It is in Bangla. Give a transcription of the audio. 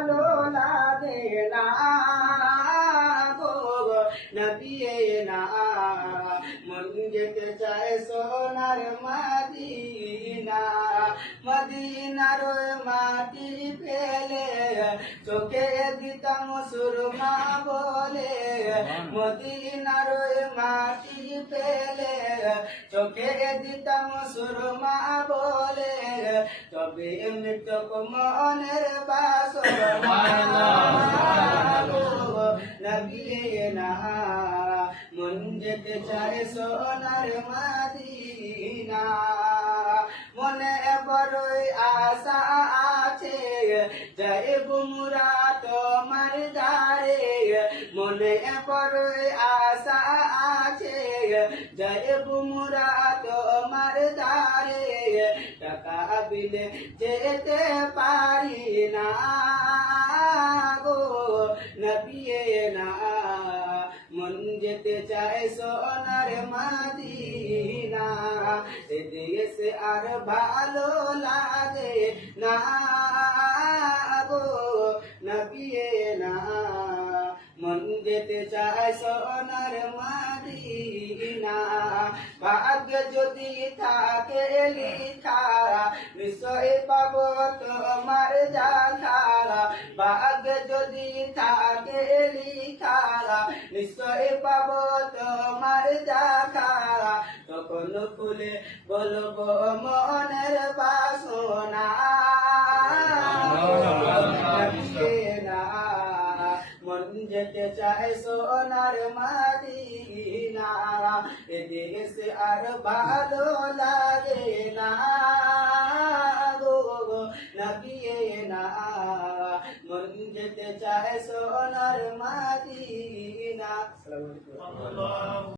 ভালো লাগে না গো নবী না মন যেতে চায় সোনার মদিনা মদিনার মাটি পেলে চোখে দিতাম সুরমা বলে মদিনার মাটি পেলে চোখে দিতাম সুরমা বলে তবে মৃতক মনের বাসনা নবী না মন যেতে চায় সোনার মদিনা মনে বড়ই আশা আছে যাইব মুরা তোমার দ্বারে মনে বড়ই আশা আছে যাইব মুরা তোমার দ্বারে টাকা বিলে যেতে পারি না গো নবী না মন যেতে চায় সোনার মদিনা এ দেশ আর ভালো লাগে না গো নবী না মন যেতে চায় সোনার মদিনা ভাগ্য যদি থাকে লিখা নিশ্চয় পাব তোমার দেখা ভাগ্য যদি থাকে লিখা নিশ্চয় পাব তোমার দেখা তখন খুলে বলবো মনের বাসনা মন যেতে চায় সোনার মদিনা এ দেশ আর ভালো লাগে না গো নবী না মন যেতে চায় সোনার মদিনা।